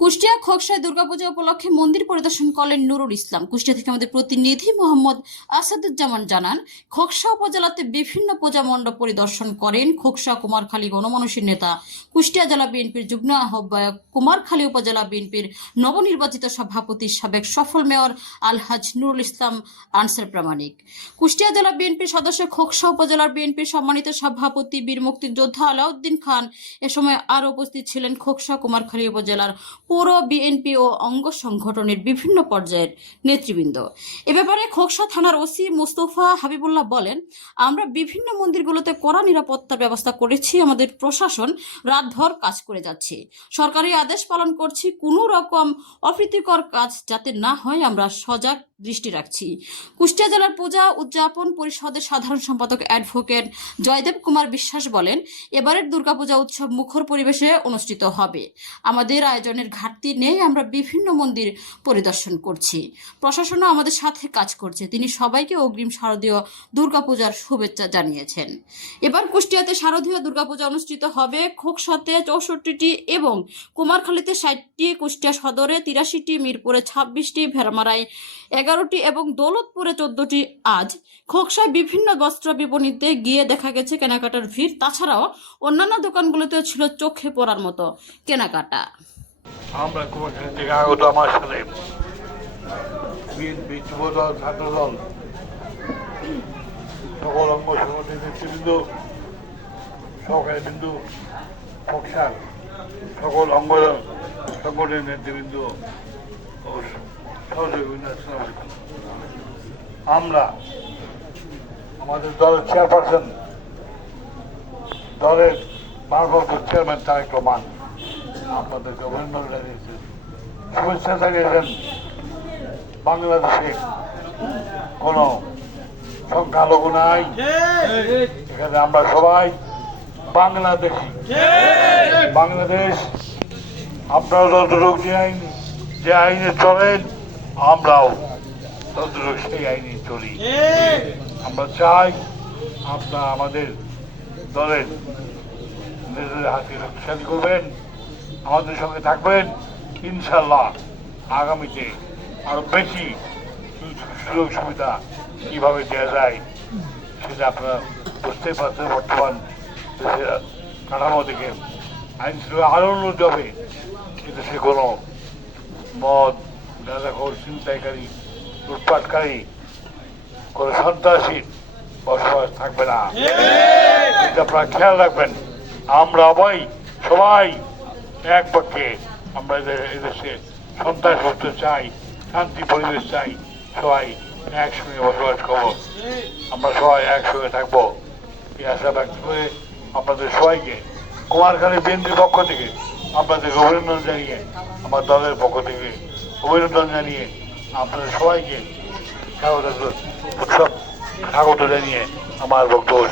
কুষ্টিয়া খোকসায় দুর্গাপূজা উপলক্ষে মন্দির পরিদর্শন করলেন নুরুল ইসলাম। কুষ্টিয়া থেকে আমাদের প্রতিনিধি মোহাম্মদ আসাদুজ্জামান জানান, খোকসা উপজেলাতে বিভিন্ন পূজা মণ্ডপ পরিদর্শন করেন খোকসা কুমারখালী গণমানুষের নেতা। কুষ্টিয়া জেলা বিএনপির যুগ্ম আহ্বায়ক কুমারখালী উপজেলা বিএনপির নবনির্বাচিত সভাপতি সাবেক সফল মেয়র আলহাজ নুরুল ইসলাম আনসার প্রামাণিক। কুষ্টিয়া জেলা বিএনপির সদস্য খোকসা উপজেলার বিএনপির সম্মানিত সভাপতি, বীর মুক্তিযোদ্ধা আলাউদ্দিন খান এ সময় আরও উপস্থিত ছিলেন খোকসা কুমারখালী উপজেলার পৌর বিএনপি ও অঙ্গ সংগঠনের বিভিন্ন পর্যায়ের নেতৃবৃন্দ। এ ব্যাপারে খোকসা থানার ওসি মুস্তফা হাবিবুল্লাহ বলেন, আমরা বিভিন্ন মন্দিরগুলোতে কড়া নিরাপত্তার ব্যবস্থা করেছি, আমাদের প্রশাসন রাতভর কাজ করে যাচ্ছে। সরকারি আদেশ পালন করছি, কোনো রকম অপ্রীতিকর কাজ যাতে না হয়, আমরা সজাগ দৃষ্টি রাখছি। কুষ্টিয়া জেলার পূজা উদযাপন পরিষদের সাধারণ সম্পাদক অ্যাডভোকেট জয়দেব কুমার বিশ্বাস বলেন, এবারের দুর্গাপূজা উৎসব মুখর পরিবেশে অনুষ্ঠিত হবে। আমাদের আয়োজনের ঘাটতি নেই, আমরা বিভিন্ন মন্দির পরিদর্শন করছি। প্রশাসনও আমাদের সাথে কাজ করছে। তিনি সবাইকে অগ্রিম শারদীয় দুর্গাপূজার শুভেচ্ছা জানিয়েছেন। এবার কুষ্টিয়াতে শারদীয় দুর্গাপূজা অনুষ্ঠিত হবে খোকসাতে চৌষট্টিটি এবং কুমারখালীতে ষাটটি, কুষ্টিয়া সদরে তিরাশিটি, মিরপুরে ছাব্বিশটি, ভেড়ামারায় এগারোটি এবং দৌলতপুরে চোদ্দটি। আজ খোকসায় বিভিন্ন বস্ত্র বিপণীতে গিয়ে দেখা গেছে কেনাকাটার ভিড়। তাছাড়াও অন্যান্য দোকানগুলোতেও ছিল চোখে পড়ার মতো কেনাকাটা। আমরা কুমারখালী থেকে আগত আমার সাথে বিএনপি যুবদল ছাত্রদল সকল অঙ্গ সংগঠনের নেতৃবৃন্দ, সহকারী বিন্দু ফকসার সকল অঙ্গ সংগঠনের নেতৃবৃন্দ আমরা আমাদের দলের চেয়ারপারসন, দলের ভারপ্রাপ্ত চেয়ারম্যান তারেক রহমান। আপনাদেরকে অভিনন্দন জানিয়েছেন বাংলাদেশে কোনো সংখ্যালঘু নাই। এখানে আমরা সবাই বাংলাদেশি। বাংলাদেশ আপনারা যতটুকু যে আইন যে আইনে চলেন, আমরাও ততটুকু সেই আইনে চলি। আমরা চাই আপনারা আমাদের দলের নিজেদের হাতে শক্তিশালী করবেন। আমাদের সঙ্গে থাকবেন ইনশাল্লাহ আগামীতে আরও বেশি সুযোগ সুবিধা কীভাবে দেওয়া যায় সেটা আপনারা বুঝতেই পারছেন বর্তমান কাঠামো থেকে। আইন শৃঙ্খলা আরও উন্নতি হবে কিন্তু সে কোনো মদ, গাঁজাখোর, ছিনতাইকারী, লুটপাটকারী, কোনো সন্ত্রাসী বসবাস থাকবে না। এটা আপনারা খেয়াল রাখবেন, আমরা সবাই সবাই এক পক্ষে আমরা এদেশে সন্ত্রাস করতে চাই শান্তি পরিবেশ চাই সবাই একসঙ্গে বসবাস করব আমরা সবাই একসঙ্গে থাকব এই আশা ব্যক্ত করে আপনাদের সবাইকে কুমারখালী বিএনপির পক্ষ থেকে আপনাদেরকে অভিনন্দন জানিয়ে আমার দলের পক্ষ থেকে অভিনন্দন জানিয়ে আপনাদের সবাইকে স্বাগত উৎসব স্বাগত জানিয়ে আমার বক্তব্য।